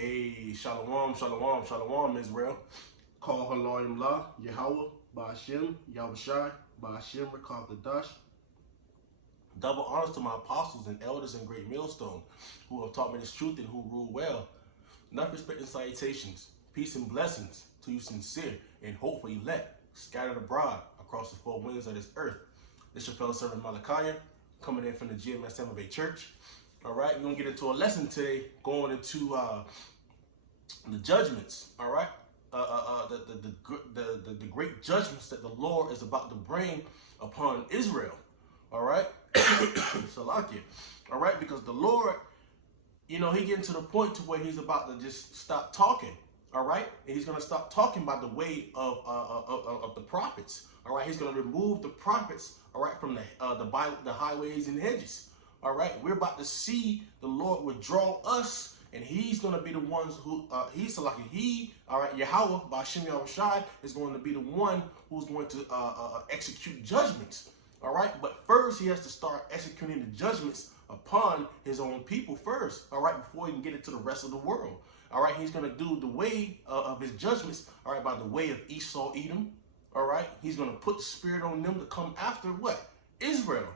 Hey, shalom, shalom, shalom, Israel. Call Haloim La, Yahweh, Ba'ashem, Yahushai, Ba'ashem, Rekal Double honors to my apostles and elders in Great Millstone, who have taught me this truth and who rule well. Enough respect and salutations, peace and blessings to you sincere and hopeful elect, scattered abroad across the four winds of this earth. This your fellow servant Malachi, coming in from the Judgement Church. All right, we're going to get into a lesson today, going into the judgments, all right? The great judgments that the Lord is about to bring upon Israel, all right? Salakia, all right? Because the Lord, you know, he getting to the point to where he's about to just stop talking, all right? And he's going to stop talking by the way of the prophets, all right? He's going to remove the prophets, all right, from the highways and hedges. All right, we're about to see the Lord withdraw us, and he's going to be the ones who, all right, Yahweh, Ba'ashem Yahushai, is going to be the one who's going to execute judgments. All right, but first he has to start executing the judgments upon his own people first, all right, before he can get it to the rest of the world. All right, he's going to do the way of his judgments, all right, by the way of Esau, Edom. All right, he's going to put the spirit on them to come after what? Israel.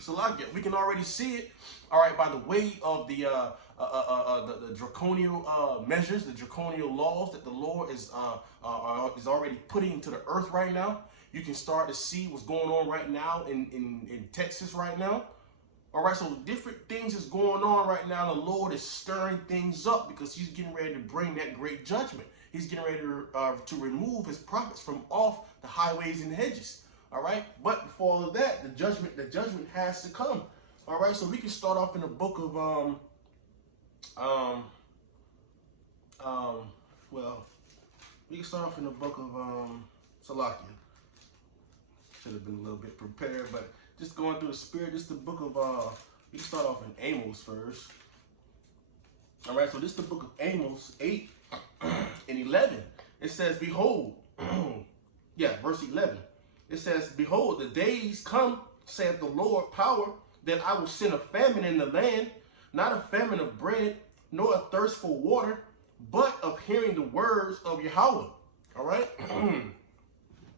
So we can already see it, all right, by the way of the draconian measures, the draconian laws that the Lord is already putting into the earth right now. You can start to see what's going on right now in Texas right now. All right, so different things is going on right now. The Lord is stirring things up because he's getting ready to bring that great judgment. He's getting ready to remove his prophets from off the highways and hedges. All right, but before all of that, the judgment has to come. All right, so we can start off in the book of we can start off in the book of Salakia. Should have been a little bit prepared, but just going through the spirit. This is the book of we can start off in Amos first. All right, so this is the book of Amos 8 and 11. It says, "Behold," verse 11. It says, "Behold, the days come, saith the Lord power, that I will send a famine in the land, not a famine of bread, nor a thirst for water, but of hearing the words of Yahweh." All right?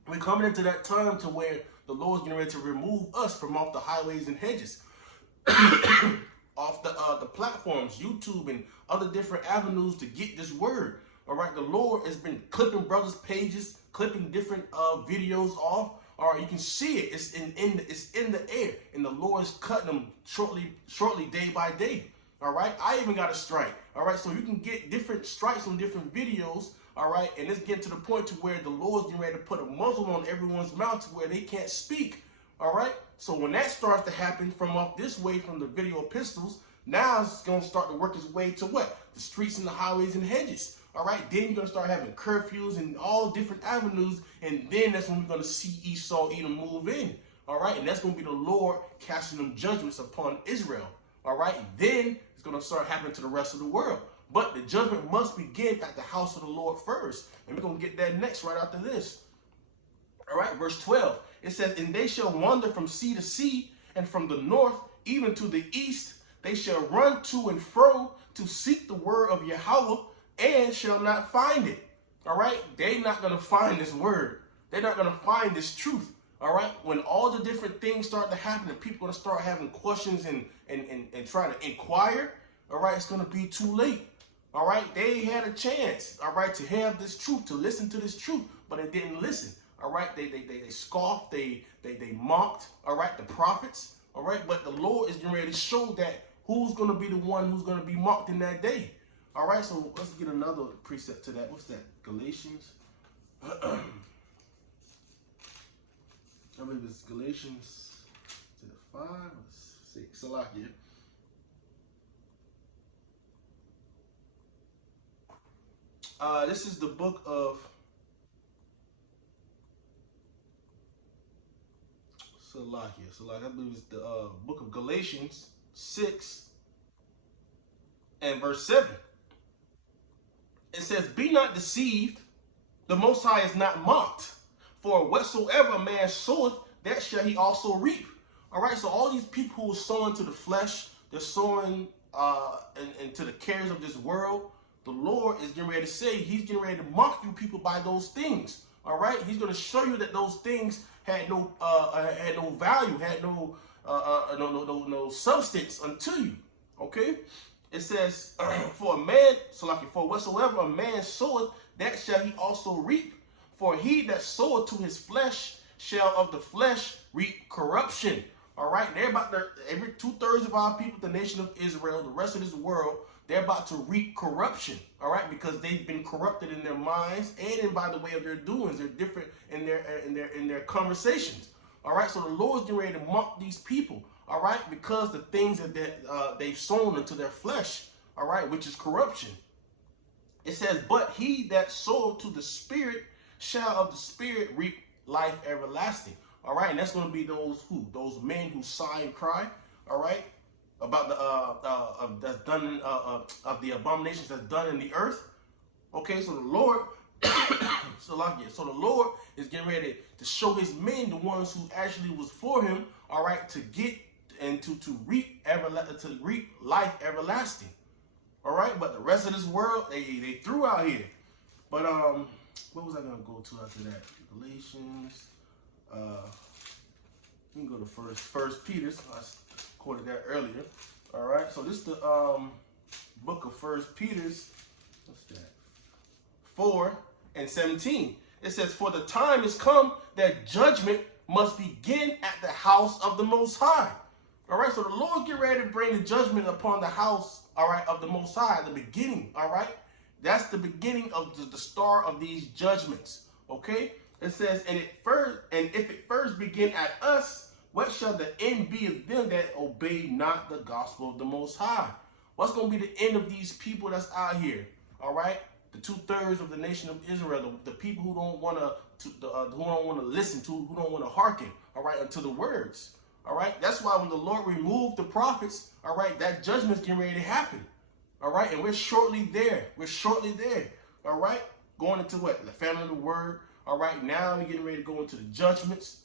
We're coming into that time to where the Lord's getting ready to remove us from off the highways and hedges, off the platforms, YouTube and other different avenues to get this word. All right, the Lord has been clipping brothers' pages, clipping different videos off. All right, you can see it. It's in the air, and the Lord is cutting them shortly, day by day. All right, I even got a strike. All right, so you can get different strikes on different videos. All right, and it's getting to the point to where the Lord's getting ready to put a muzzle on everyone's mouth to where they can't speak. All right, so when that starts to happen from up this way from the video pistols, now it's going to start to work its way to what? The streets and the highways and hedges. All right, then you're going to start having curfews and all different avenues, and then that's when we're going to see Esau, Edom move in. All right, and that's going to be the Lord casting them judgments upon Israel. All right, then it's going to start happening to the rest of the world. But the judgment must begin at the house of the Lord first, and we're going to get that next right after this. All right, verse 12, it says, "And they shall wander from sea to sea, and from the north even to the east. They shall run to and fro to seek the word of Yahweh, and shall not find it." All right, they're not going to find this word. They're not going to find this truth. All right, when all the different things start to happen and people are going to start having questions and trying to inquire, all right, it's going to be too late. All right, they had a chance, all right, to have this truth, to listen to this truth, but they didn't listen. All right, they scoffed, they mocked, all right, the prophets. All right, but the Lord is getting ready to show that who's going to be the one who's going to be mocked in that day. All right, so let's get another precept to that. What's that? Galatians. I believe it's Galatians 5 or 6. Salakia. This is the book of Salakia. I believe it's the book of Galatians 6 and verse 7. It says, "Be not deceived, the Most High is not mocked. For whatsoever a man soweth, that shall he also reap." All right, so all these people who are sowing to the flesh, they're sowing and to the cares of this world, the Lord is getting ready to say, he's getting ready to mark you people by those things. All right, he's going to show you that those things had no value, had no substance unto you. Okay, it says, for a man, so like for whatsoever a man soweth, that shall he also reap. For he that soweth to his flesh shall of the flesh reap corruption. All right, they're about to, every 2/3 of our people, the nation of Israel, the rest of this world, they're about to reap corruption. All right, because they've been corrupted in their minds and in by the way of their doings. They're different in their conversations. All right, so the Lord's getting ready to mark these people. All right, because the things that they've sown into their flesh. All right, which is corruption. It says, but he that soweth to the Spirit shall of the Spirit reap life everlasting. All right, and that's going to be those men who sigh and cry. All right, about the that's done of the abominations that's done in the earth. Okay, so the Lord, so the Lord is getting ready to show his men, the ones who actually was for him. All right, to get and to reap life everlasting. All right, but the rest of this world, they threw out here. But what was I gonna go to after that? Galatians. We can go to First Peter. I quoted that earlier. All right, so this is the book of First Peter's. What's that? 4:17. It says, "For the time is come that judgment must begin at the house of the Most High." All right, so the Lord get ready to bring the judgment upon the house. All right, of the Most High, the beginning. All right, that's the beginning of the start of these judgments. Okay. It says, and if it first begin at us, what shall the end be of them that obey not the gospel of the Most High? What's going to be the end of these people that's out here? All right, the 2/3 of the nation of Israel, the people who don't want to listen to, who don't want to hearken. All right, unto the words. All right, that's why when the Lord removed the prophets, all right, that judgment's getting ready to happen. All right, and we're shortly there. We're shortly there. All right, going into what? The family of the word. All right, now we're getting ready to go into the judgments.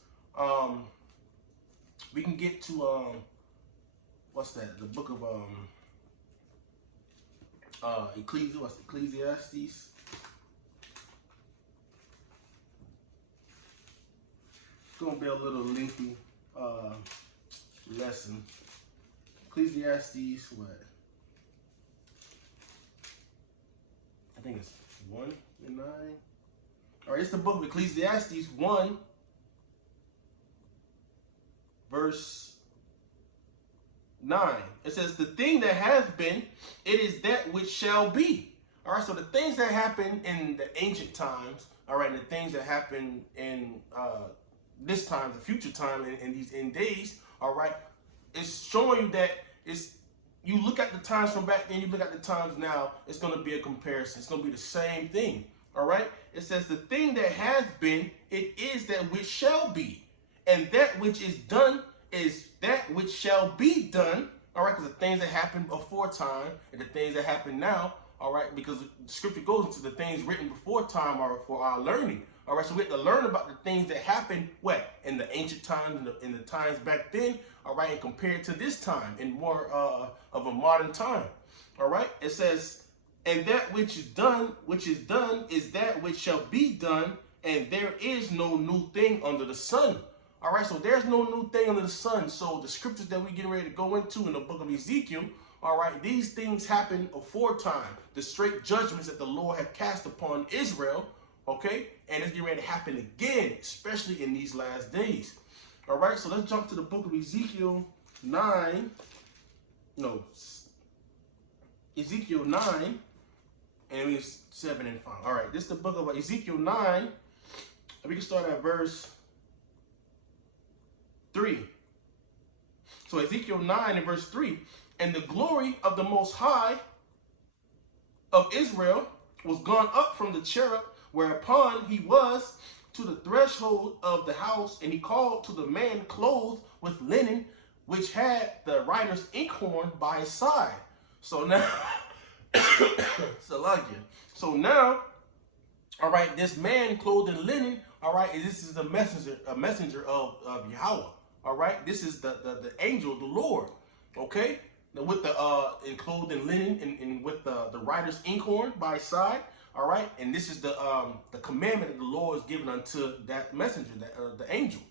We can get to what's that? The book of Ecclesiastes. It's gonna be a little lengthy lesson. Ecclesiastes, what? I think it's 1:9. All right, it's the book of Ecclesiastes 1, verse 9. It says, "The thing that has been, it is that which shall be." All right, so the things that happened in the ancient times, all right, and the things that happen in this time, the future time, in these end days, all right, it's showing you that you look at the times from back then, you look at the times now, it's going to be a comparison. It's going to be the same thing. All right, it says, "The thing that has been, it is that which shall be, and that which is done is that which shall be done." All right, because the things that happened before time and the things that happen now. All right, because the scripture goes into the things written before time are for our learning. All right, so we have to learn about the things that happened in the ancient times, in the times back then. All right, and compared to this time in more of a modern time. All right, it says, "And that which is done is that which shall be done, and there is no new thing under the sun." All right, so there's no new thing under the sun. So the scriptures that we're getting ready to go into in the book of Ezekiel, all right, these things happened aforetime. The straight judgments that the Lord had cast upon Israel, okay, and it's getting ready to happen again, especially in these last days. All right, so let's jump to the book of Ezekiel 9. Ezekiel 9. And it's 7 and 5. All right, this is the book of Ezekiel 9. We can start at verse 3. So Ezekiel 9 and verse 3. "And the glory of the Most High of Israel was gone up from the cherub, whereupon he was to the threshold of the house, and he called to the man clothed with linen, which had the writer's inkhorn by his side." So now... So now, all right, this man clothed in linen, all right, this is a messenger of Yahweh. All right, this is the angel of the Lord. Okay, with the enclosed in linen and with the writer's inkhorn by his side. All right, and this is the commandment that the Lord is given unto that messenger, the angel.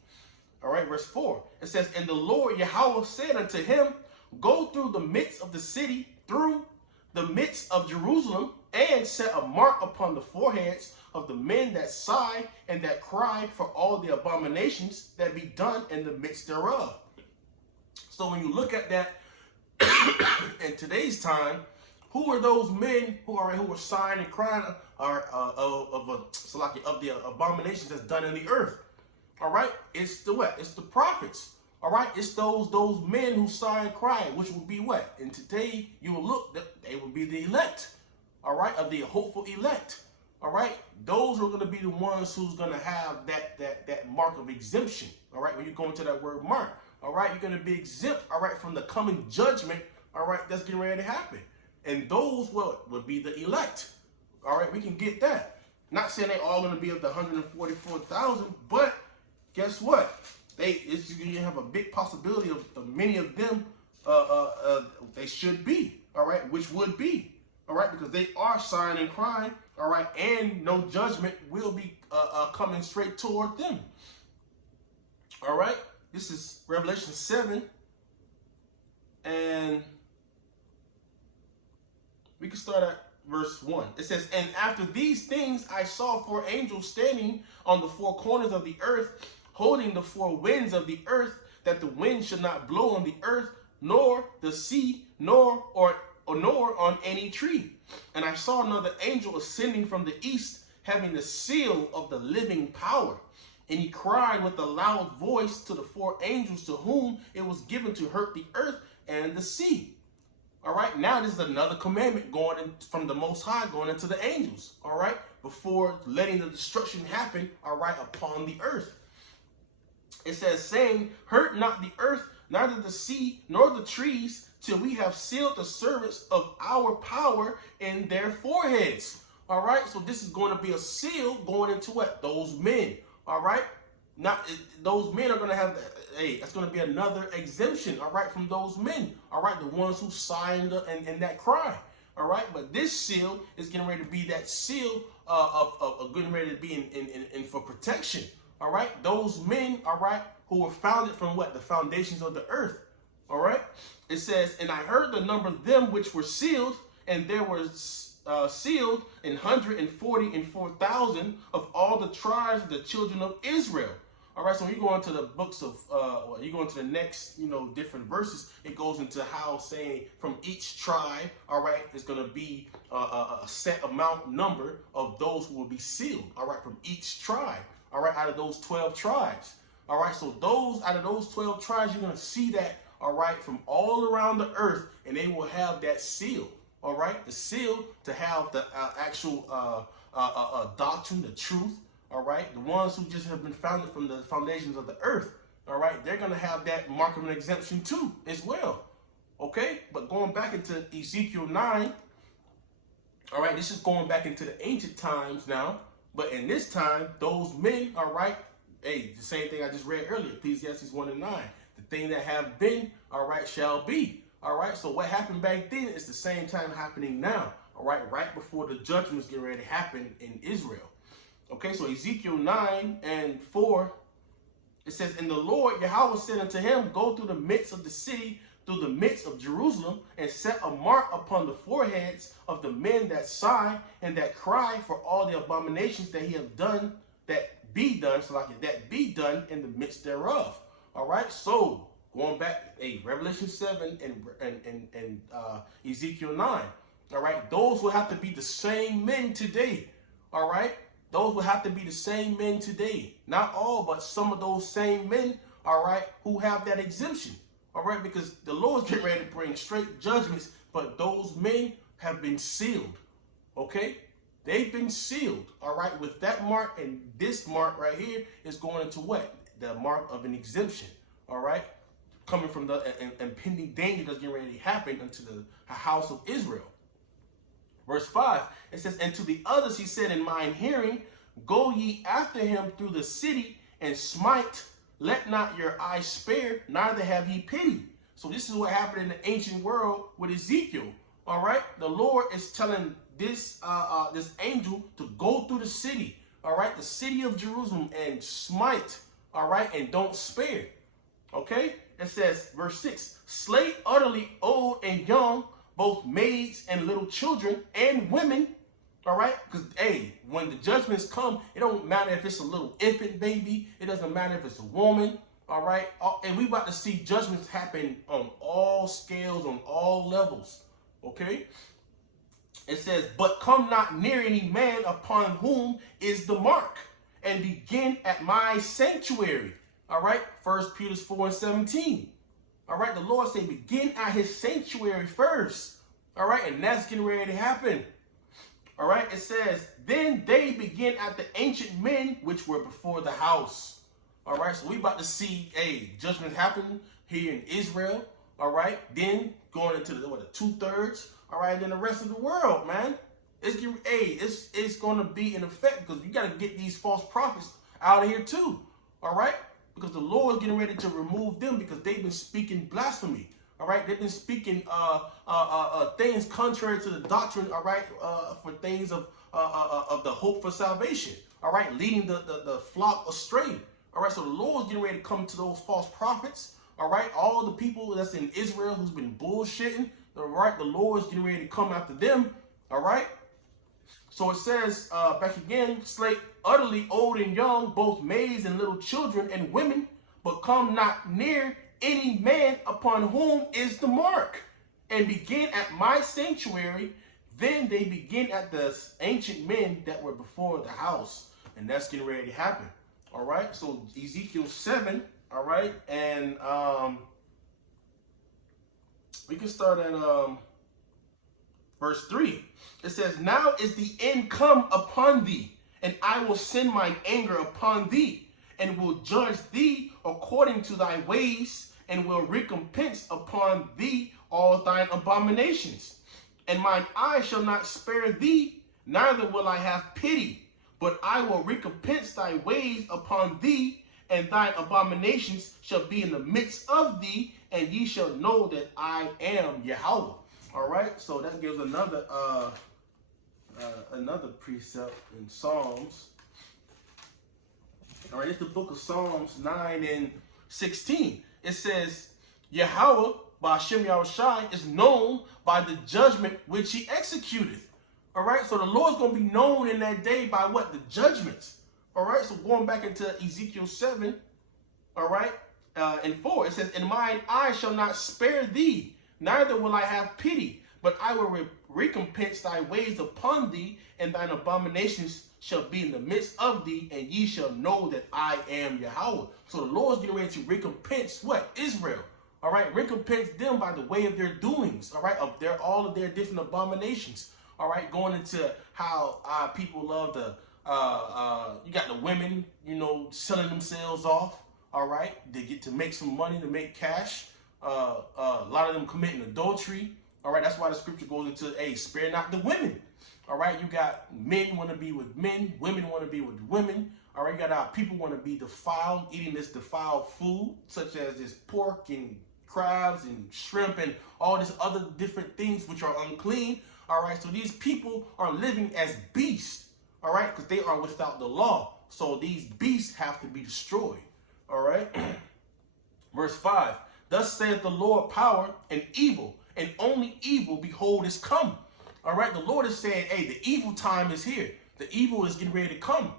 All right, verse 4. It says, and the Lord Yahweh said unto him, go through the midst of the city, through the midst of Jerusalem, and set a mark upon the foreheads of the men that sigh and that cry for all the abominations that be done in the midst thereof. So when you look at that in today's time, who are those men who are sighing and crying of the abominations that's done in the earth? All right, it's the what? It's the prophets. All right, it's those men who sigh and cry, which will be what? And today you will look that they will be the elect. All right, of the hopeful elect. All right, those are going to be the ones who's going to have that mark of exemption. All right, when you go into that word mark. All right, you're going to be exempt. All right, from the coming judgment. All right, that's getting ready to happen. And those would be the elect. All right, we can get that. Not saying they all going to be of the 144,000, but guess what? You have a big possibility of many of them. They should be. All right, which would be. All right, because they are sighing and crying. All right, and no judgment will be coming straight toward them. All right, this is Revelation 7, and we can start at verse 1. It says, and after these things I saw 4 angels standing on the 4 corners of the earth, holding the 4 winds of the earth, that the wind should not blow on the earth, nor the sea, nor on any tree. And I saw another angel ascending from the east, having the seal of the living power. And he cried with a loud voice to the 4 angels to whom it was given to hurt the earth and the sea. All right, now this is another commandment going in from the Most High, going into the angels. All right, before letting the destruction happen, all right, upon the earth. It says, saying, hurt not the earth, neither the sea, nor the trees, till we have sealed the servants of our power in their foreheads. All right, so this is going to be a seal going into what? Those men. All right, those men are going to have, that's going to be another exemption. All right, from those men. All right, the ones who signed and that cry. All right, but this seal is getting ready to be that seal of getting ready to be in for protection. All right, those men, all right, who were founded from what? The foundations of the earth. All right, it says, and I heard the number of them which were sealed, and there was sealed 144,000 of all the tribes of the children of Israel. All right, so when you go into the books of, you go into the next, different verses, it goes into how saying from each tribe, all right, is going to be a set amount number of those who will be sealed, all right, from each tribe, all right, out of those 12 tribes. All right, so out of those 12 tribes, you're going to see that, all right, from all around the earth, and they will have that seal, all right, the seal to have the actual doctrine, the truth. All right, the ones who just have been founded from the foundations of the earth, all right, they're going to have that mark of an exemption too, as well. Okay, but going back into Ezekiel 9, all right, this is going back into the ancient times now, but in this time, those men, all right, the same thing I just read earlier, Ecclesiastes 1 and 9, the thing that have been, all right, shall be. All right, so what happened back then is the same time happening now, all right before the judgments get ready to happen in Israel. Okay, so Ezekiel 9 and 4, it says, and the Lord Yahweh said unto him, go through the midst of the city, through the midst of Jerusalem, and set a mark upon the foreheads of the men that sigh and that cry for all the abominations that he have done, that be done in the midst thereof. All right, so going back, Revelation 7 and Ezekiel 9. All right, those will have to be the same men today. All right. Those will have to be the same men today. Not all, but some of those same men, all right, who have that exemption. All right, because the Lord's getting ready to bring straight judgments, but those men have been sealed. Okay? They've been sealed, all right, with that mark, and this mark right here is going into what? The mark of an exemption, all right? Coming from the impending danger that's getting ready to happen unto the house of Israel. Verse 5, it says, and to the others he said in mine hearing, go ye after him through the city and smite, let not your eyes spare, neither have ye pity. So this is what happened in the ancient world with Ezekiel. All right, the Lord is telling this this angel to go through the city. All right, the city of Jerusalem, and smite. All right, and don't spare. Okay, it says, verse 6, slay utterly old and young, both maids and little children and women. All right, because hey, when the judgments come, it don't matter if it's a little infant baby. It doesn't matter if it's a woman. All right, and we about to see judgments happen on all scales, on all levels. Okay, it says, but come not near any man upon whom is the mark, and begin at my sanctuary. All right, 1 Peter 4:17. All right, the Lord said, begin at his sanctuary first. All right, and that's getting ready to happen. All right, it says, then they begin at the ancient men which were before the house. All right, so we about to see a judgment happen here in Israel. All right, then going into the 2/3. All right, and then the rest of the world, man. It's going to be in effect, because you got to get these false prophets out of here too. All right, because the Lord is getting ready to remove them, because they've been speaking blasphemy. All right, they've been speaking things contrary to the doctrine. All right, for things of the hope for salvation. All right, leading the flock astray. All right, so the Lord's getting ready to come to those false prophets. All right, all the people that's in Israel who's been bullshitting. All right, the Lord's getting ready to come after them. All right, so it says back again, slay utterly old and young, both maids and little children and women, but come not near any man upon whom is the mark, and begin at my sanctuary. Then they begin at the ancient men that were before the house, and that's getting ready to happen. All right, so Ezekiel 7. All right, and we can start at verse 3. It says, now is the end come upon thee, and I will send mine anger upon thee, and will judge thee according to thy ways, and will recompense upon thee all thine abominations. And mine eye shall not spare thee, neither will I have pity, but I will recompense thy ways upon thee, and thine abominations shall be in the midst of thee, and ye shall know that I am Yahweh. All right, so that gives another another precept in Psalms. All right, it's the book of Psalms 9:16. It says, Yahweh, by Hashem Yahushai, is known by the judgment which he executeth. All right, so the Lord's going to be known in that day by what? The judgments. All right, so going back into Ezekiel 7, all right, and 4, it says, and mine eye shall not spare thee, neither will I have pity, but I will recompense thy ways upon thee, and thine abominations shall be in the midst of thee, and ye shall know that I am Yahweh. So the Lord's getting ready to recompense what? Israel. All right, recompense them by the way of their doings. All right, of all of their different abominations. All right, going into how people love the you got the women, you know, selling themselves off. All right, they get to make some money, to make cash. A lot of them committing adultery. All right, that's why the scripture goes into, hey, spare not the women. All right, you got men want to be with men, women want to be with women. All right, you got people want to be defiled, eating this defiled food, such as this pork and crabs and shrimp and all this other different things which are unclean. All right, so these people are living as beasts. All right, because they are without the law. So these beasts have to be destroyed. All right, verse 5. Thus saith the Lord, power and evil, and only evil, behold, is come. All right, the Lord is saying, hey, the evil time is here. The evil is getting ready to come.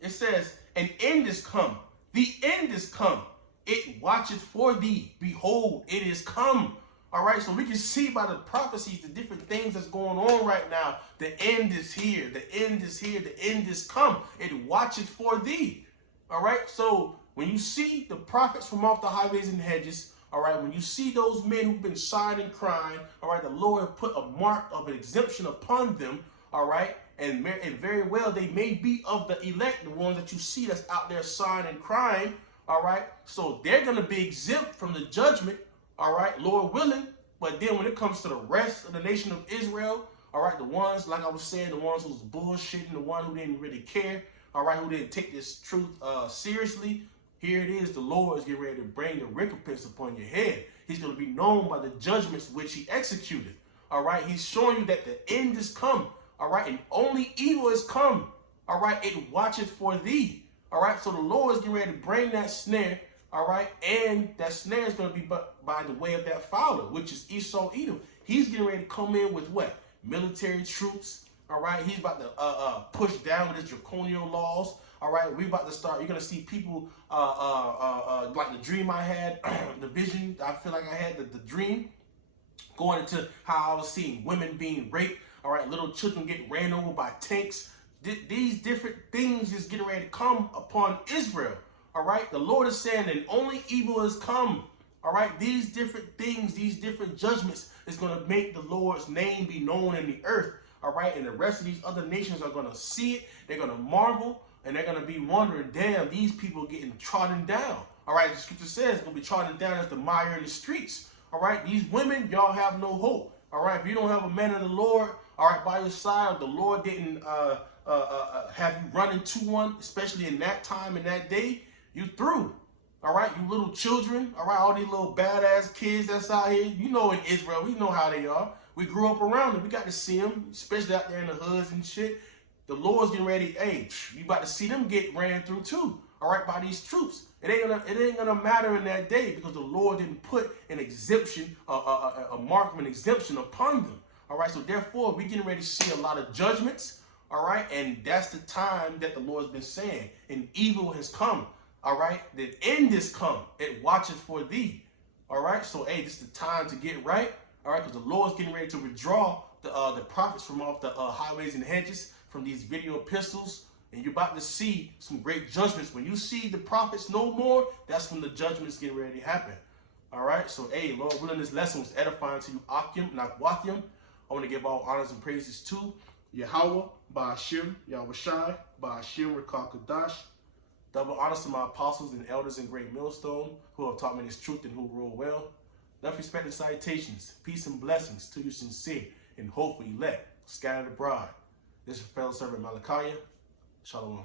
It says, an end is come. The end is come. It watcheth for thee. Behold, it is come. All right, so we can see by the prophecies, the different things that's going on right now. The end is here. The end is here. The end is come. It watcheth for thee. All right, so when you see the prophets from off the highways and hedges, all right, when you see those men who've been sighing and crying, all right, the Lord put a mark of an exemption upon them, all right, and very well they may be of the elect, the ones that you see that's out there sighing and crying, all right, so they're going to be exempt from the judgment, all right, Lord willing. But then when it comes to the rest of the nation of Israel, all right, the ones, like I was saying, the ones who was bullshitting, the one who didn't really care, all right, who didn't take this truth seriously, here it is, the Lord is getting ready to bring the recompense upon your head. He's going to be known by the judgments which he executed. All right. He's showing you that the end is come. All right. And only evil is come. All right. It watcheth for thee. All right. So the Lord is getting ready to bring that snare. All right. And that snare is going to be by the way of that fowler, which is Esau Edom. He's getting ready to come in with what? Military troops. All right. He's about to push down with his draconian laws. All right. We're about to start. You're going to see people like the dream I had, the vision. I feel like I had the dream going into how I was seeing women being raped. All right. Little children getting ran over by tanks. These different things is getting ready to come upon Israel. All right. The Lord is saying that only evil has come. All right. These different things, these different judgments is going to make the Lord's name be known in the earth. All right. And the rest of these other nations are going to see it. They're going to marvel and they're going to be wondering, damn, these people getting trodden down. All right. The scripture says it's going to be trodden down as the mire in the streets. All right. These women, y'all have no hope. All right. If you don't have a man of the Lord, all right, by your side, or the Lord didn't have you run into one, especially in that time and that day, you through. All right, you little children, all right, all these little badass kids that's out here, you know, in Israel, we know how they are. We grew up around them. We got to see them, especially out there in the hoods and shit. The Lord's getting ready, hey, you about to see them get ran through too, all right, by these troops. It ain't gonna matter in that day because the Lord didn't put an exemption, a mark of an exemption upon them. All right, so therefore, we're getting ready to see a lot of judgments, all right, and that's the time that the Lord's been saying, and evil has come. All right, the end is come. It watcheth for thee. All right, so hey, this is the time to get right. All right, because the Lord's getting ready to withdraw the prophets from off the highways and hedges from these video epistles, and you're about to see some great judgments. When you see the prophets no more, that's when the judgments get ready to happen. All right, so hey, Lord willing, this lesson was edifying to you, Akim, not Wathim. I want to give all honors and praises to Yahweh, Ba'ashim, Yahushai, Ba'ashim, Rekal Kadash. Double honors to my apostles and elders in Great Millstone who have taught me this truth and who rule well. Enough respect and salutations, peace and blessings to you sincere and hopefully elect, scattered abroad. This is your fellow servant Malachi. Shalom.